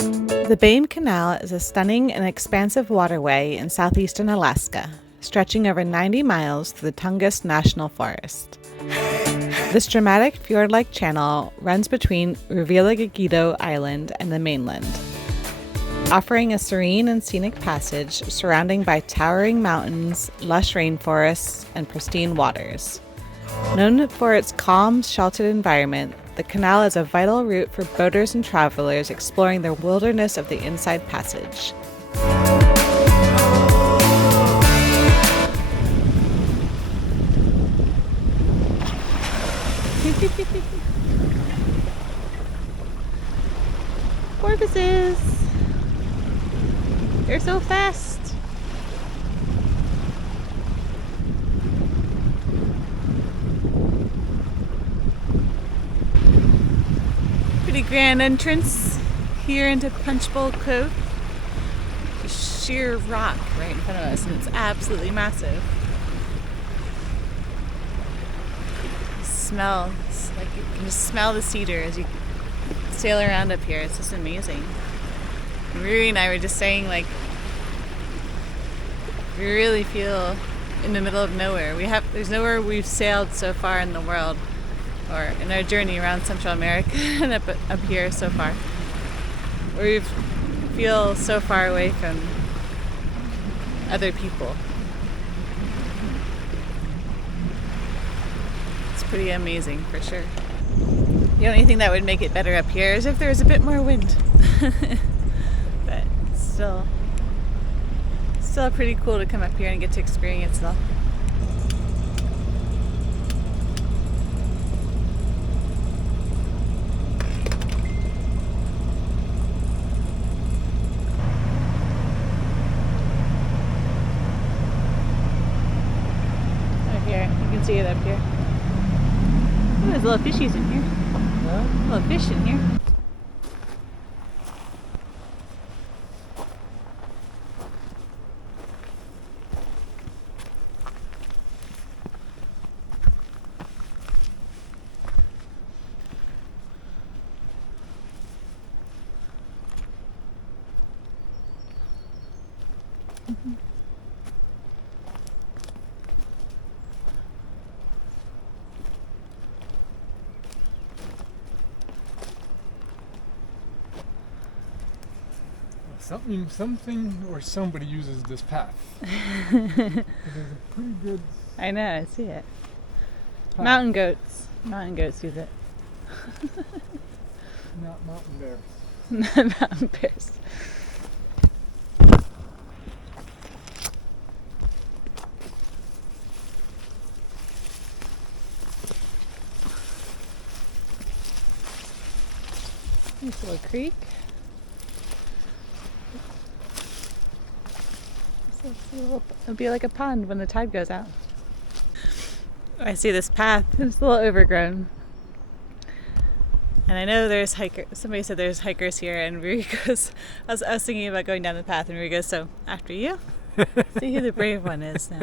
The Behm Canal is a stunning and expansive waterway in southeastern Alaska, stretching over 90 miles through the Tungus National Forest. This dramatic fjord-like channel runs between Revillagigedo Island and the mainland, offering a serene and scenic passage surrounding by towering mountains, lush rainforests, and pristine waters. Known for its calm, sheltered environment, the canal is a vital route for boaters and travelers exploring the wilderness of the Inside Passage. Porpoises! They're so fast! Pretty grand entrance here into Punchbowl Cove. Sheer rock right in front of us, and it's absolutely massive. Smells like you can just smell the cedar as you sail around up here. It's just amazing. And Rui and I were just saying, like, we really feel in the middle of nowhere. There's nowhere we've sailed so far in the world, or in our journey around Central America and up here so far, where we feel so far away from other people. It's pretty amazing for sure. The only thing that would make it better up here is if there was a bit more wind. But still pretty cool to come up here and get to experience it all. Up here, you can see it up here. Oh, there's little fishies in here. Little fish in here. Something or somebody uses this path. There's a pretty good. I know, I see it. Path. Mountain goats use it. Not mountain bears. Not mountain bears. Nice little creek. It'll be like a pond when the tide goes out. I see this path. It's a little overgrown. And I know there's hikers. Somebody said there's hikers here, and Rui goes, I was thinking about going down the path, and Rui goes, so after you? See who the brave one is now.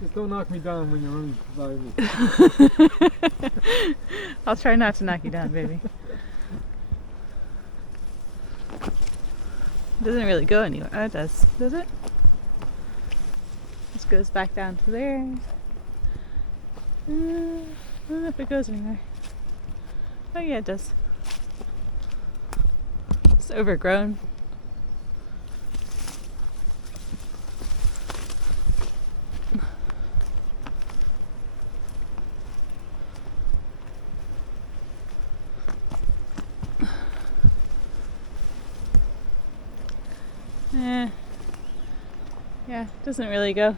Just don't knock me down when you're running by me. I'll try not to knock you down, baby. It doesn't really go anywhere. Oh, it does. Does it? This goes back down to there. I don't know if it goes anywhere. Oh yeah, it does. It's overgrown. Yeah, it doesn't really go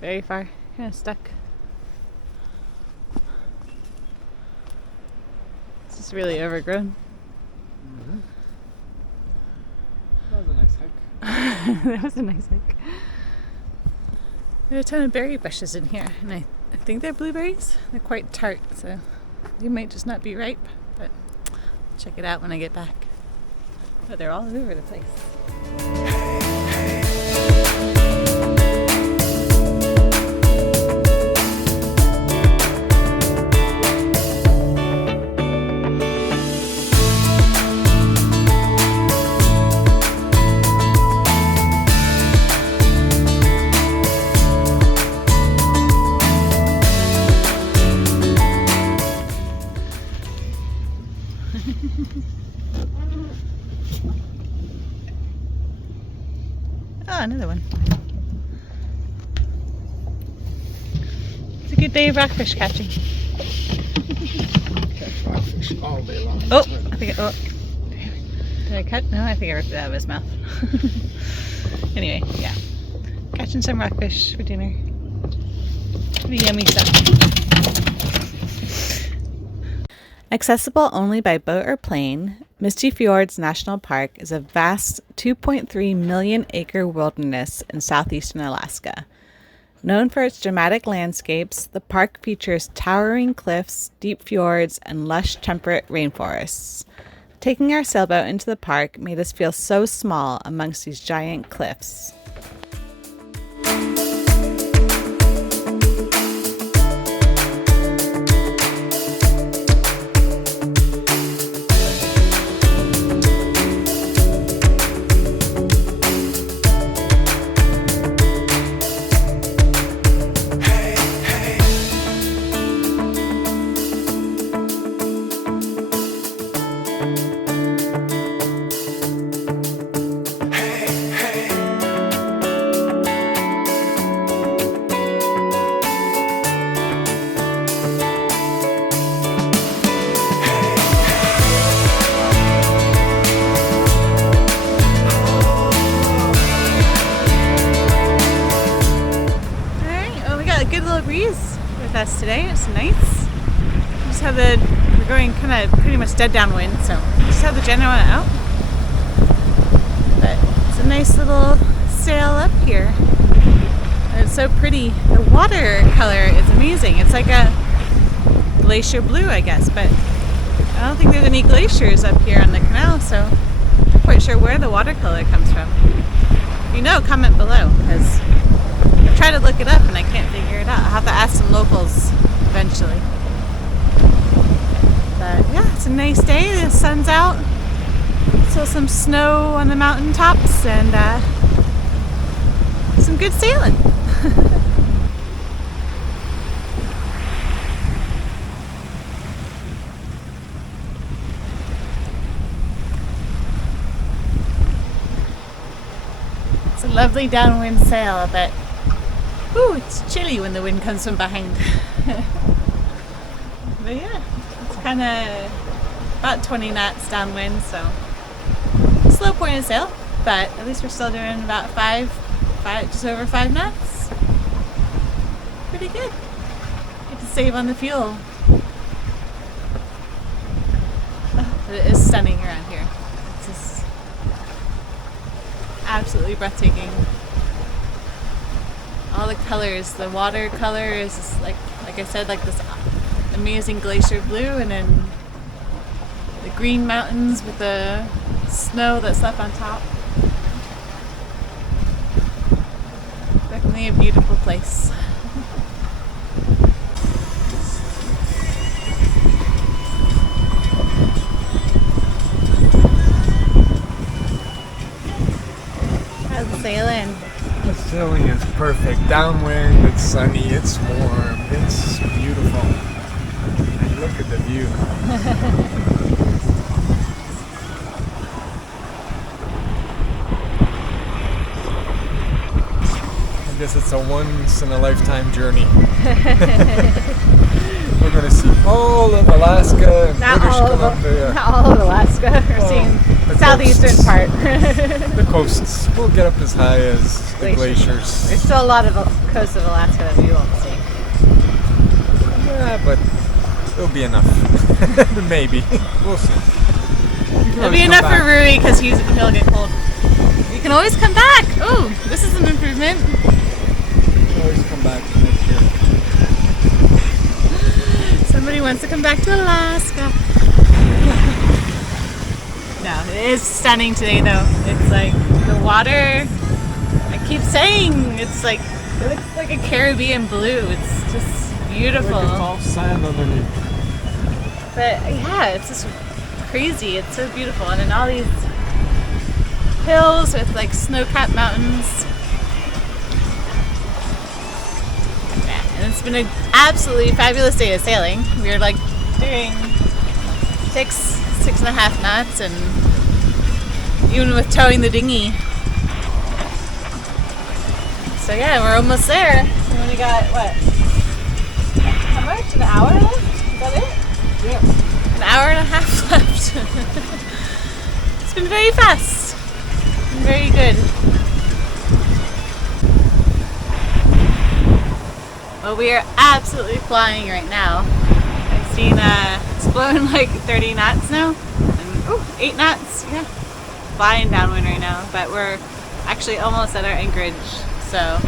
very far. Kind of stuck. It's just really overgrown. Mm-hmm. That was a nice hike. That was a nice hike. There are a ton of berry bushes in here, and I think they're blueberries. They're quite tart, so they might just not be ripe, but I'll check it out when I get back. But they're all over the place. It's a good day of rockfish catching. Catch rockfish all day long. Oh, I think did I cut? No, I think I ripped it out of his mouth. Anyway, yeah. Catching some rockfish for dinner. Pretty yummy stuff. Accessible only by boat or plane, Misty Fjords National Park is a vast 2.3 million acre wilderness in southeastern Alaska. Known for its dramatic landscapes, the park features towering cliffs, deep fjords, and lush temperate rainforests. Taking our sailboat into the park made us feel so small amongst these giant cliffs. Breeze with us today. It's nice. We're going kind of pretty much dead downwind, so just have the general out. But it's a nice little sail up here. And it's so pretty. The water color is amazing. It's like a glacier blue, I guess, but I don't think there's any glaciers up here on the canal, so I'm not quite sure where the watercolor comes from. If you know, comment below, because I tried to look it up and I can't figure it out. I'll have to ask some locals eventually. But yeah, it's a nice day. The sun's out. Still some snow on the mountaintops and some good sailing. It's a lovely downwind sail, but ooh, it's chilly when the wind comes from behind. But yeah, it's kind of about 20 knots downwind, so slow point of sail, but at least we're still doing about just over 5 knots. Pretty good. Get to save on the fuel. But it is stunning around here. It's just absolutely breathtaking. All the colors, the water color is just like I said, like this amazing glacier blue, and then the green mountains with the snow that's left on top. Definitely a beautiful place. How's the sailing? The sailing is perfect. Downwind, it's sunny, it's warm, it's beautiful. And look at the view. I guess it's a once-in-a-lifetime journey. We're going to see all of Alaska and British Columbia. Not all of Alaska. We're seeing the southeastern coasts. part. The coasts. We'll get up as high as the glaciers. There's still a lot of coast of Alaska that we won't see. Yeah, but it'll be enough. Maybe. We'll see. It'll be enough for Rui because he'll get cold. You can always come back. Oh, this is an improvement. Always come back next year. Somebody wants to come back to Alaska. No, it is stunning today though. It's like the water, I keep saying, it looks like a Caribbean blue. It's just beautiful. Like it's all sand underneath. But yeah, it's just crazy. It's so beautiful. And then all these hills with like snow-capped mountains. Yeah, and it's been an absolutely fabulous day of sailing. We were like doing 6.5 knots, and even with towing the dinghy. So yeah, we're almost there. We only got, very fast and very good. Well, we are absolutely flying right now. I've seen it's blowing like 30 knots now, and 8 knots, yeah. Flying downwind right now, but we're actually almost at our anchorage, so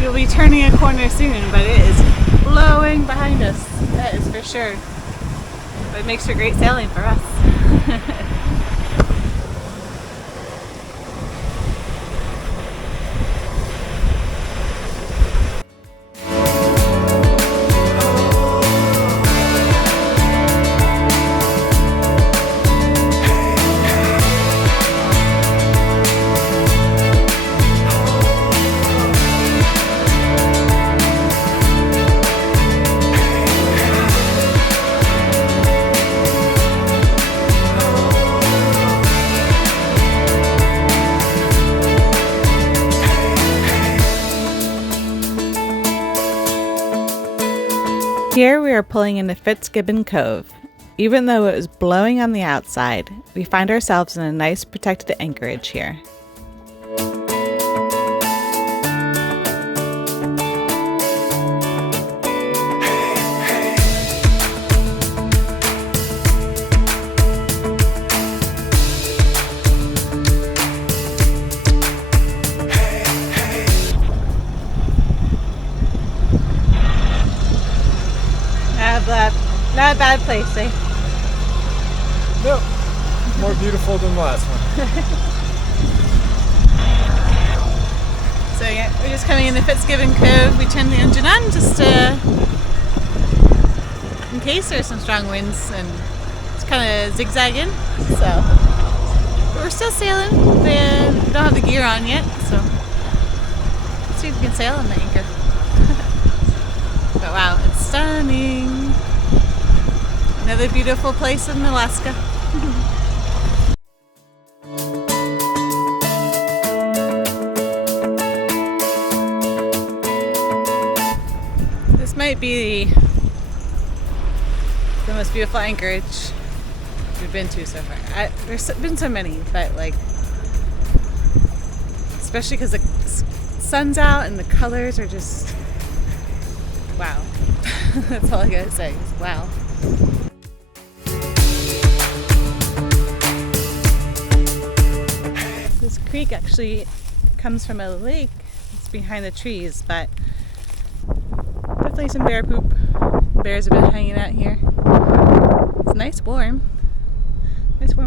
we'll be turning a corner soon, but it is blowing behind us, that is for sure. But it makes for great sailing for us. Here we are pulling into Fitz Gibbon Cove. Even though it was blowing on the outside, we find ourselves in a nice protected anchorage here. Not a bad place, eh? No, more beautiful than the last one. So yeah, we're just coming into Fitz Gibbon Cove. We turned the engine on just in case there's some strong winds, and it's kind of zigzagging. So but we're still sailing. We don't have the gear on yet, so let's see if we can sail on the anchor. But wow, it's stunning. Another beautiful place in Alaska. This might be the most beautiful anchorage we've been to so far. There's been so many, but like, especially because the sun's out and the colors are just wow. That's all I gotta say is wow. This creek actually comes from a lake. It's behind the trees, but definitely some bear poop. Bears have been hanging out here. It's nice warm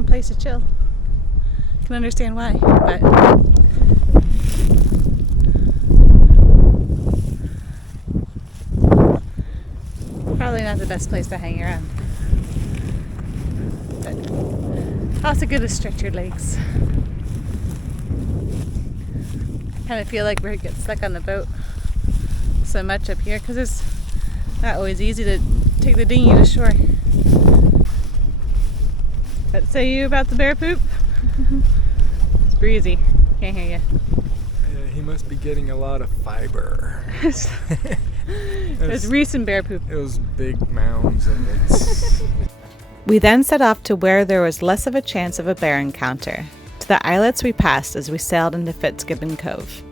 place to chill. I can understand why, but probably not the best place to hang around. But also good to stretch your legs. Kind of feel like we get stuck on the boat so much up here because it's not always easy to take the dinghy to shore. But say you about the bear poop? It's breezy. Can't hear you. He must be getting a lot of fiber. There's recent bear poop. It was big mounds of it. We then set off to where there was less of a chance of a bear encounter, to the islets we passed as we sailed into Fitz Gibbon Cove.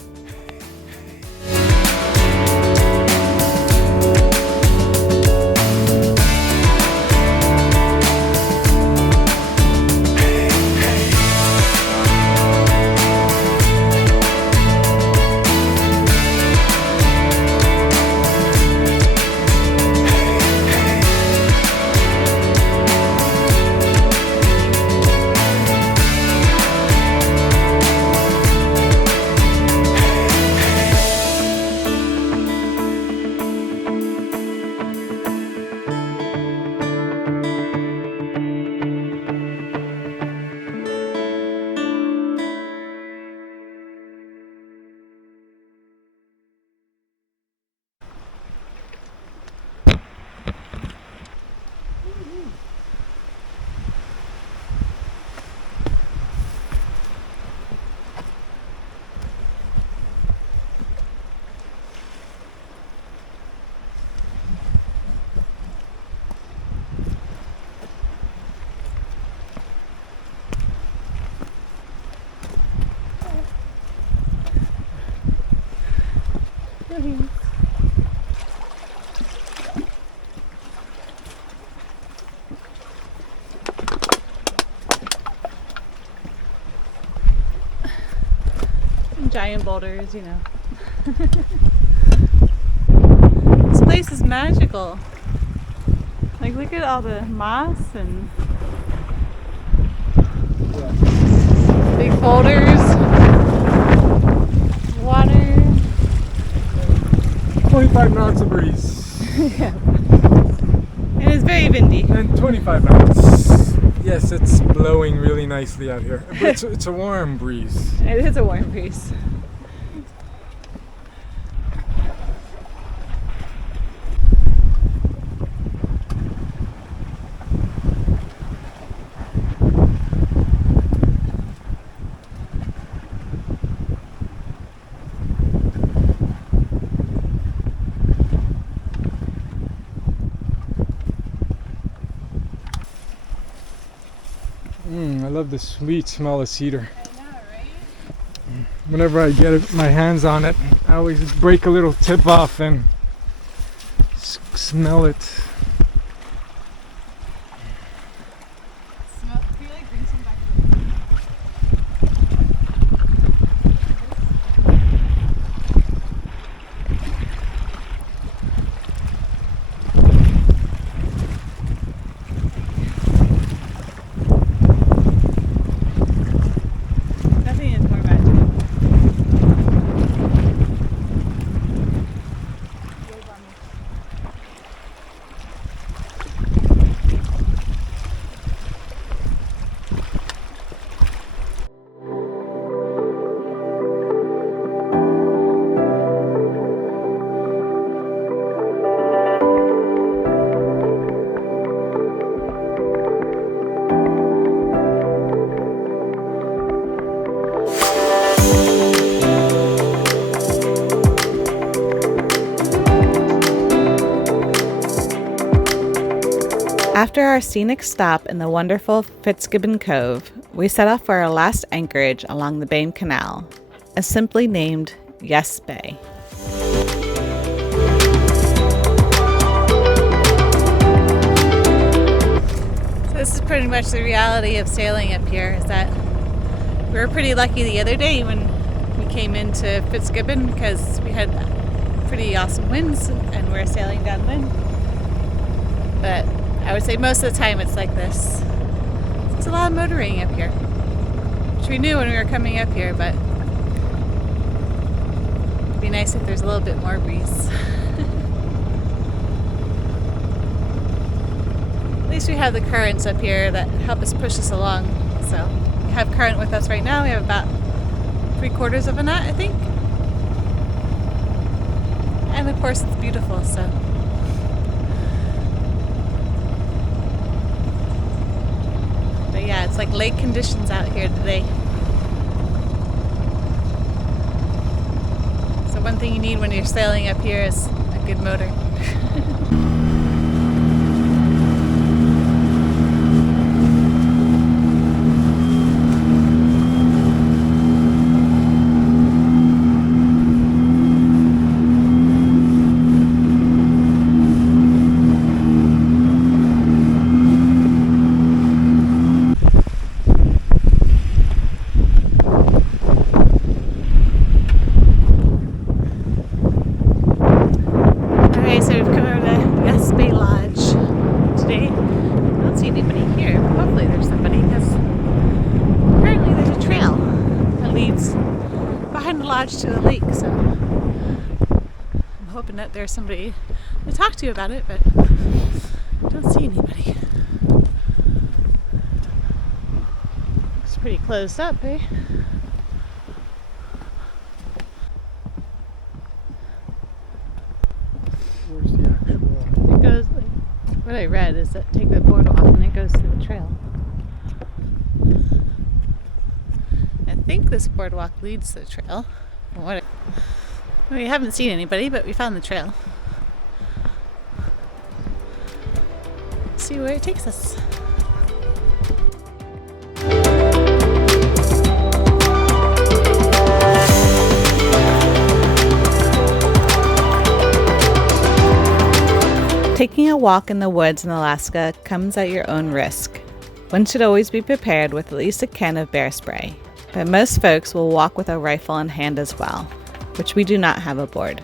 boulders, you know. This place is magical. Like, look at all the moss and big boulders, water. 25 knots of breeze. Yeah. And it's very windy. And 25 knots. Yes, it's blowing really nicely out here. But it's a warm breeze. It is a warm breeze. I love the sweet smell of cedar. I know, right? Whenever I get my hands on it, I always break a little tip off and smell it. After our scenic stop in the wonderful Fitz Gibbon Cove, we set off for our last anchorage along the Behm Canal, a simply named Yes Bay. So this is pretty much the reality of sailing up here, is that we were pretty lucky the other day when we came into Fitz Gibbon because we had pretty awesome winds and we're sailing downwind. But I would say most of the time it's like this. There's a lot of motoring up here, which we knew when we were coming up here, but it'd be nice if there's a little bit more breeze. At least we have the currents up here that help us push us along. So we have current with us right now. We have about 3/4 of a knot, I think. And of course it's beautiful, so. Yeah, it's like lake conditions out here today. So one thing you need when you're sailing up here is a good motor. To the lake, so I'm hoping that there's somebody to talk to about it, but I don't see anybody. It's pretty closed up, eh? Where's the actual? It goes like, what I read is that take the boardwalk and it goes to the trail. I think this boardwalk leads to the trail. We haven't seen anybody, but we found the trail. Let's see where it takes us. Taking a walk in the woods in Alaska comes at your own risk. One should always be prepared with at least a can of bear spray. but most folks will walk with a rifle in hand as well, which we do not have aboard.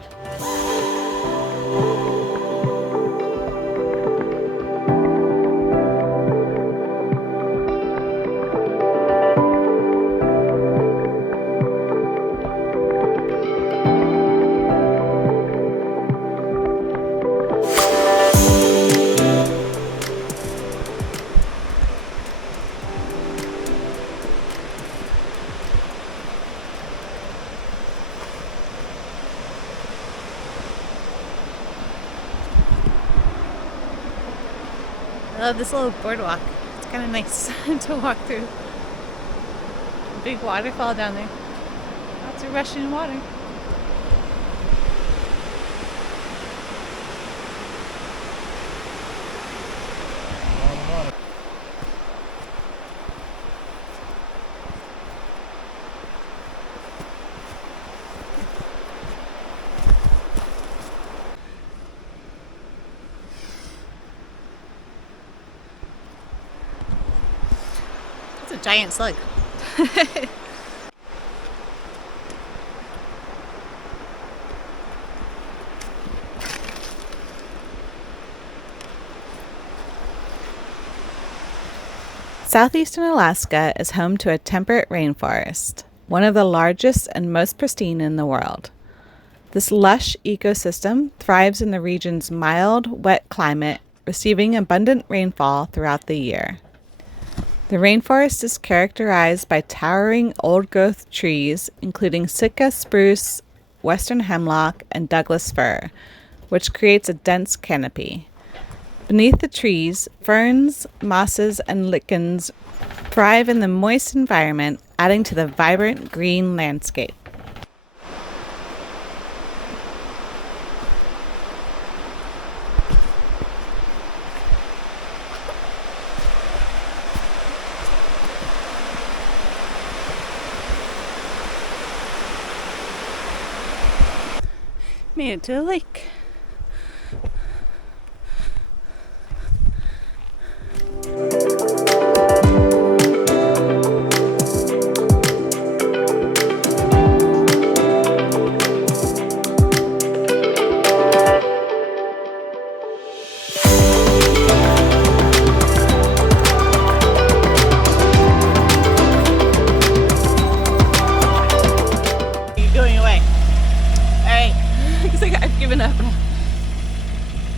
I love this little boardwalk. It's kind of nice to walk through. Big waterfall down there. Lots of rushing water. It's a giant slug. Southeastern Alaska is home to a temperate rainforest, one of the largest and most pristine in the world. This lush ecosystem thrives in the region's mild, wet climate, receiving abundant rainfall throughout the year. The rainforest is characterized by towering old-growth trees, including Sitka spruce, western hemlock, and Douglas fir, which creates a dense canopy. Beneath the trees, ferns, mosses, and lichens thrive in the moist environment, adding to the vibrant green landscape. Made it to the lake.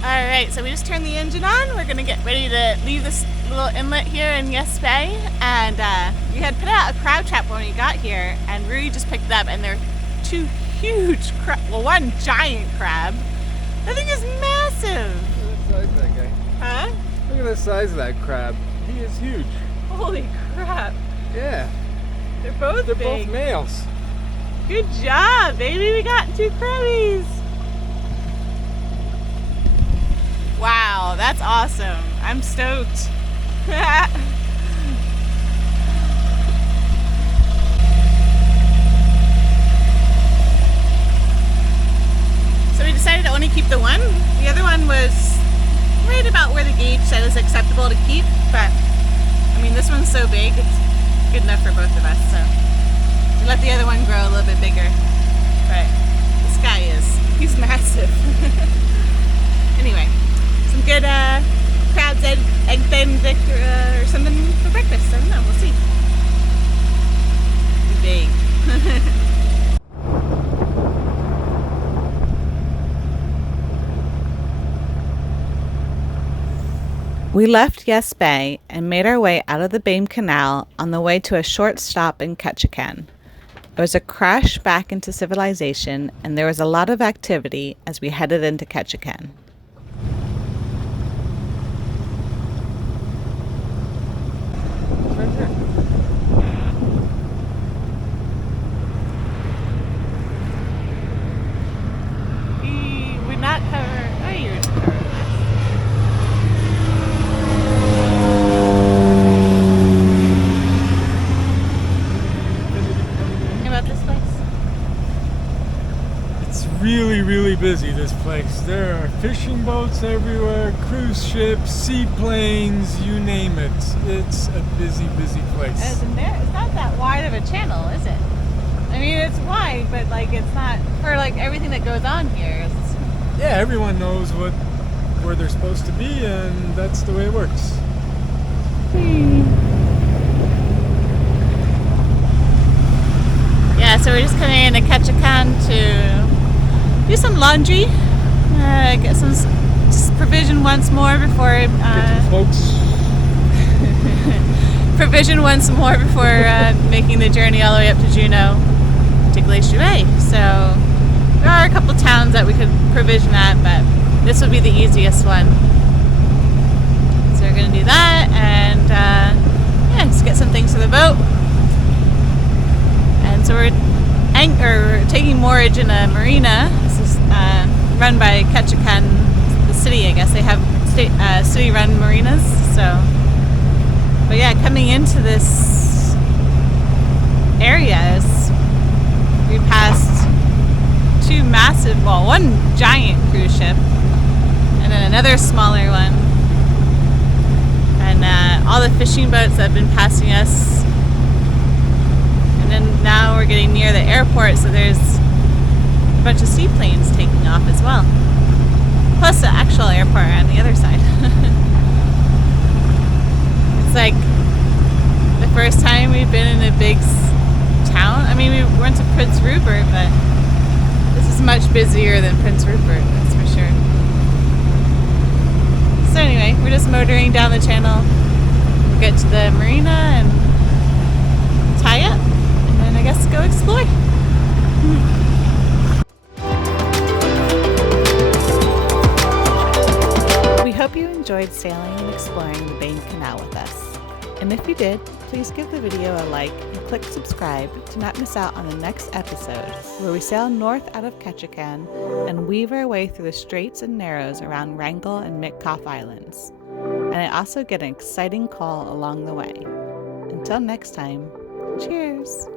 Alright, so we just turned the engine on. We're going to get ready to leave this little inlet here in Yes Bay. And we had put out a crab trap when we got here, and Rui just picked it up, and there are two huge one giant crab. That thing is massive. Look at the size of that guy. Huh? Look at the size of that crab. He is huge. Holy crap. Yeah. They're both big. Both males. Good job, baby. We got two crabbies. Wow, that's awesome. I'm stoked. So we decided to only keep the one. The other one was right about where the gauge said is acceptable to keep, but I mean, this one's so big, it's good enough for both of us, so we let the other one grow a little bit bigger. But this guy he's massive. Anyway. Some good crab's egg benedict or something for breakfast. I don't know. We'll see. Big. We left Yes Bay and made our way out of the Behm Canal on the way to a short stop in Ketchikan. It was a crash back into civilization, and there was a lot of activity as we headed into Ketchikan. Really busy, this place. There are fishing boats boats everywhere, cruise ships, seaplanes, you name it. It's a busy, busy place. It's not that wide of a channel, is it? I mean, it's wide, but like it's not for like everything that goes on here. Yeah, everyone knows where they're supposed to be, and that's the way it works. Yeah, so we're just coming into Ketchikan to do some laundry, get some provision once more before Folks. provision once more before making the journey all the way up to Juneau to Glacier Bay. So there are a couple towns that we could provision at, but this would be the easiest one. So we're going to do that and yeah, just get some things for the boat. And so we're taking moorage in a marina. This is run by Ketchikan, the city, I guess. They have city-run marinas. So, but yeah, coming into this area, we passed two massive, well, one giant cruise ship, and then another smaller one, and all the fishing boats that have been passing us. And now we're getting near the airport, so there's a bunch of seaplanes taking off as well. Plus the actual airport on the other side. It's like the first time we've been in a big town. I mean, we went to Prince Rupert, but this is much busier than Prince Rupert, that's for sure. So anyway, we're just motoring down the channel. We'll get to the marina and tie up. And I guess go explore. We hope you enjoyed sailing and exploring the Behm Canal with us. And if you did, please give the video a like and click subscribe to not miss out on the next episode, where we sail north out of Ketchikan and weave our way through the straits and narrows around Wrangell and Mitkoff Islands. And I also get an exciting call along the way. Until next time, cheers!